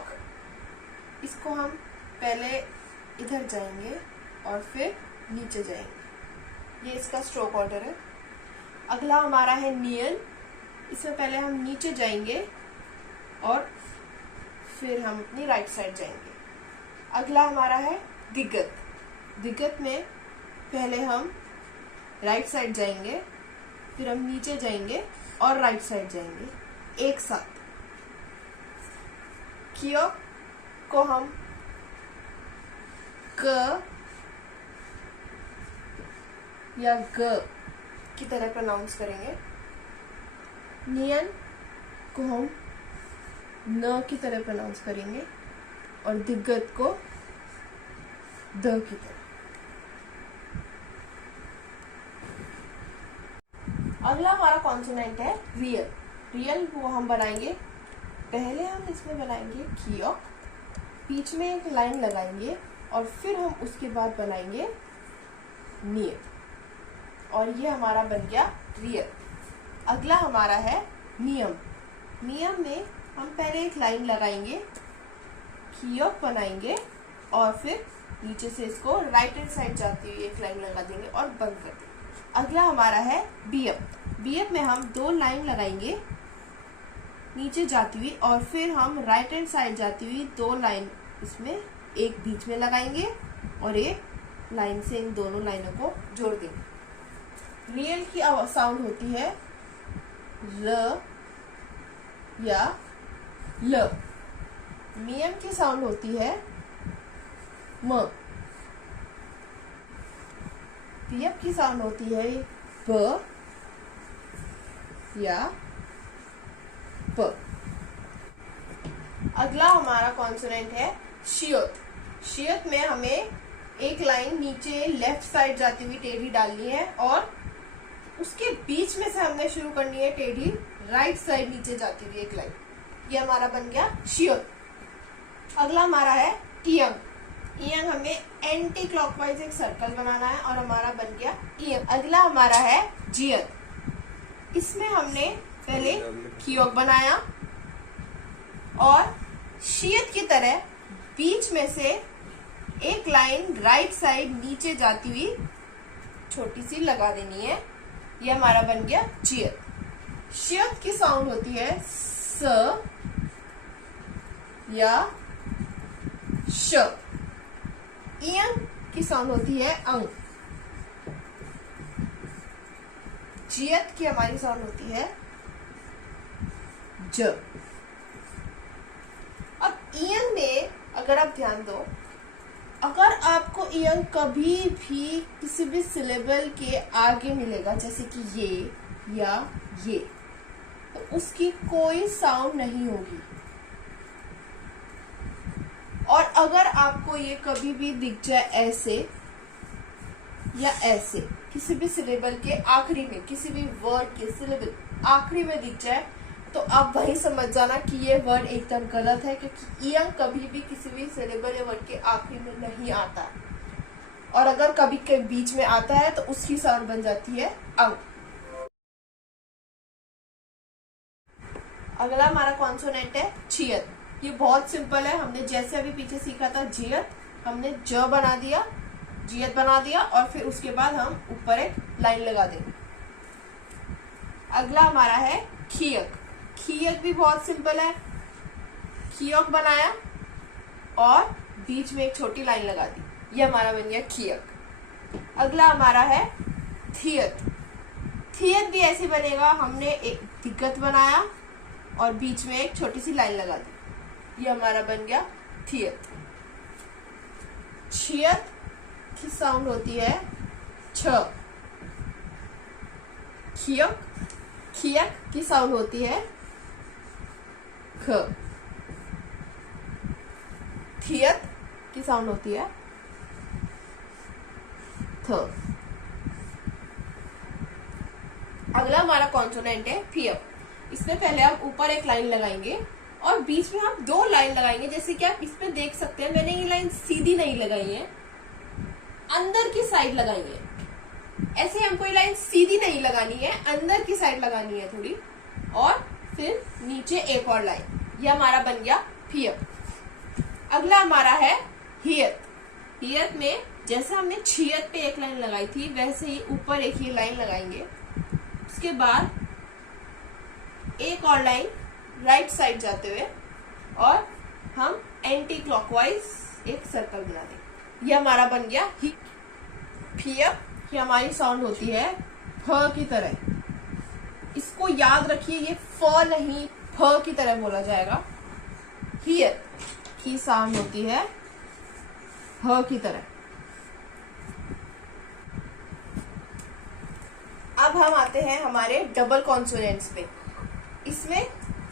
खियोक, इसको हम पहले इधर जाएंगे और फिर नीचे जाएंगे, ये इसका स्ट्रोक ऑर्डर है। अगला हमारा है नियन, इसमें पहले हम नीचे जाएंगे और फिर हम अपनी राइट साइड जाएंगे। अगला हमारा है दिग्गत, दिग्गत में पहले हम राइट साइड जाएंगे, फिर हम नीचे जाएंगे और राइट साइड जाएंगे एक साथ। कियोक को हम क या ग की तरह प्रोनाउंस करेंगे। नियन को हम न की तरह प्रोनाउंस करेंगे और दिग्गत को द की तरह। अगला हमारा कॉन्सोनेंट है रियल। रियल वो हम बनाएंगे, पहले हम इसमें बनाएंगे कियोक, बीच में एक लाइन लगाएंगे और फिर हम उसके बाद बनाएंगे नियन, और ये हमारा बन गया रियल। अगला हमारा है नियम। नियम में हम पहले एक लाइन लगाएंगे, कियोक बनाएंगे और फिर नीचे से इसको राइट हैंड साइड जाती हुई एक लाइन लगा देंगे और बंद कर देंगे। अगला हमारा है बीएप। बीएप में हम 2 लाइन लगाएंगे नीचे जाती हुई और फिर हम राइट हैंड साइड जाती हुई 2 लाइन इसमें एक बीच में लगाएंगे और एक लाइन से इन दोनों लाइनों को जोड़ देंगे। रियल की साउंड होती है र या ल। मियम की साउंड होती है म। पियप की साउंड होती है ब या प। अगला हमारा कॉन्सोनेंट है शियोत। शियोत में हमें एक लाइन नीचे लेफ्ट साइड जाती हुई टेढ़ी डालनी है और उसके बीच में से हमने शुरू करनी है टेढ़ी राइट साइड नीचे जाती हुई एक लाइन। ये हमारा बन गया शियोत। अगला हमारा है इयंग। इयंग हमें एंटी क्लॉकवाइज एक सर्कल बनाना है और हमारा बन गया इयंग। अगला हमारा है जियत। इसमें हमने पहले कियोक बनाया और शियत की तरह बीच में से एक लाइन राइट साइड नीचे जाती हुई छोटी सी लगा देनी है। ये हमारा बन गया जियत। शियत की साउंड होती है स या श। इयंग की साउंड होती है अंग। जियत की हमारी साउंड होती है ज। अब इयंग में अगर आप ध्यान दो, अगर आपको इयंग कभी भी किसी भी सिलेबल के आगे मिलेगा जैसे कि ये या ये, तो उसकी कोई साउंड नहीं होगी। और अगर आपको ये कभी भी दिख जाए ऐसे या ऐसे किसी भी सिलेबल के आखिरी में, किसी भी वर्ड के सिलेबल आखिरी में दिख जाए, तो आप वही समझ जाना कि ये वर्ड एकदम गलत है, क्योंकि इयंग कभी भी किसी भी सिलेबल या वर्ड के आखिरी में नहीं आता। और अगर कभी के बीच में आता है तो उसकी साउंड बन जाती है अंग। अगला हमारा कॉन्सोनेंट है जियत। ये बहुत सिंपल है, हमने जैसे अभी पीछे सीखा था जियत, हमने ज बना दिया, जियत बना दिया और फिर उसके बाद हम ऊपर एक लाइन लगा देंगे। अगला हमारा है खियक। खियक भी बहुत सिंपल है, खियोक बनाया और बीच में एक छोटी लाइन लगा दी, ये हमारा बन गया खियक। अगला हमारा है थियत। थियत भी ऐसे बनेगा, हमने एक दिग्गत बनाया और बीच में एक छोटी सी लाइन लगा दी, ये हमारा बन गया थियत। छियत की साउंड होती है छ। खियक खियक की साउंड होती है ख। थियत की साउंड होती है थ। अगला हमारा कॉन्सोनेंट है फियप। इसमें पहले हम ऊपर एक लाइन लगाएंगे और बीच में हम 2 लाइन लगाएंगे। जैसे कि आप इसमें देख सकते हैं, मैंने ये लाइन सीधी नहीं लगाई है, अंदर की साइड लगाई है। ऐसे हमको ये लाइन सीधी नहीं लगानी है, अंदर की साइड लगानी है थोड़ी, और फिर नीचे एक और लाइन। ये हमारा बन गया फियप। अगला हमारा है हियत। हियत में जैसे हमने छियत पे एक लाइन लगाई थी वैसे ही ऊपर एक ही लाइन लगाएंगे। उसके बाद एक और लाइन राइट साइड जाते हुए और हम एंटी क्लॉकवाइज एक सर्कल बना देंगे। ये हमारा बन गया ही। फियप की हमारी साउंड होती है फ की तरह। इसको याद रखिए, ये फ नहीं फ की तरह बोला जाएगा। हियत की साउंड होती है ह की तरह। अब हम आते हैं हमारे डबल कॉन्सोनेंट्स पे। इसमें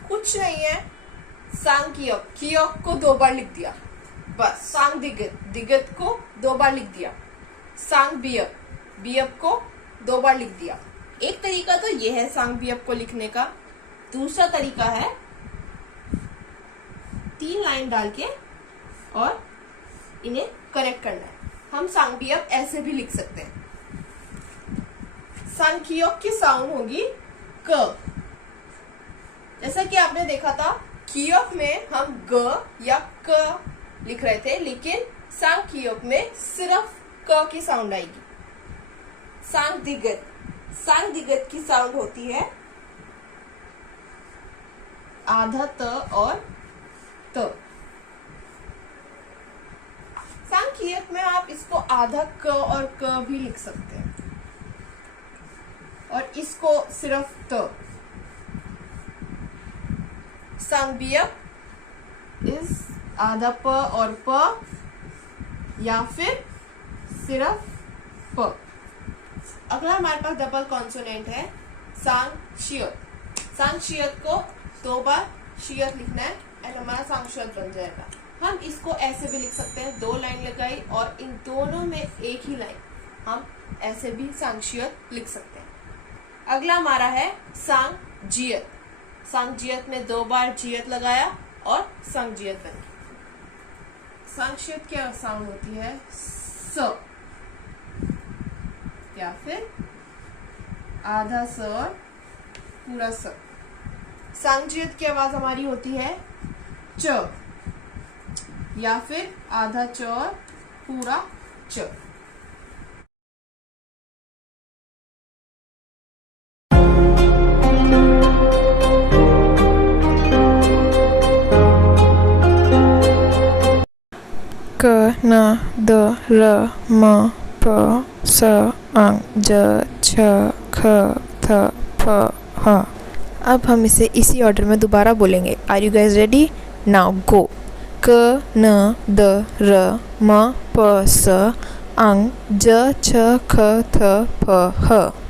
कुछ नहीं है। सांग कियोक, कियोक को 2 बार लिख दिया बस। सांग दिगत, दिगत को 2 बार लिख दिया। सांग बियप, बियप को 2 बार लिख दिया। एक तरीका तो ये है सांग बियप को लिखने का। दूसरा तरीका है 3 लाइन डाल के और इन्हें करेक्ट करना है। हम सांग बियप ऐसे भी लिख सकते हैं। सांग कियोक की साउंड होगी क। जैसा कि आपने देखा था कियोक में हम ग या क लिख रहे थे, लेकिन सांग कियोक में सिर्फ क की साउंड आएगी। सांग दिगत, सांग दिगत की साउंड होती है आधा त और त। सांग कियोक में आप इसको आधा क और क भी लिख सकते हैं और इसको सिर्फ त। सांग बियप इस आधा प और प या फिर सिर्फ प। अगला हमारे पास डबल कॉन्सोनेंट है सांग शियत। सांग शियत को 2 बार शियत लिखना है एंड हमारा सांग शियत बन जाएगा। हम इसको ऐसे भी लिख सकते हैं, 2 लाइन लगाई और इन दोनों में एक ही लाइन, हम ऐसे भी सांग शियत लिख सकते हैं। अगला हमारा है सांग जियत। सांग जियत में 2 बार जियत लगाया और सांग जियत बन गई। सांग शियत क्या साउंड होती है स या फिर आधा स और पूरा स। सांग जियत की आवाज हमारी होती है च या फिर आधा च और पूरा च। क न द र म प स अं ज छ ख थ फ ह। अब हम इसे इसी ऑर्डर में दोबारा बोलेंगे। Are you guys ready? Now go. क न द र म प स अं ज छ ख थ फ ह।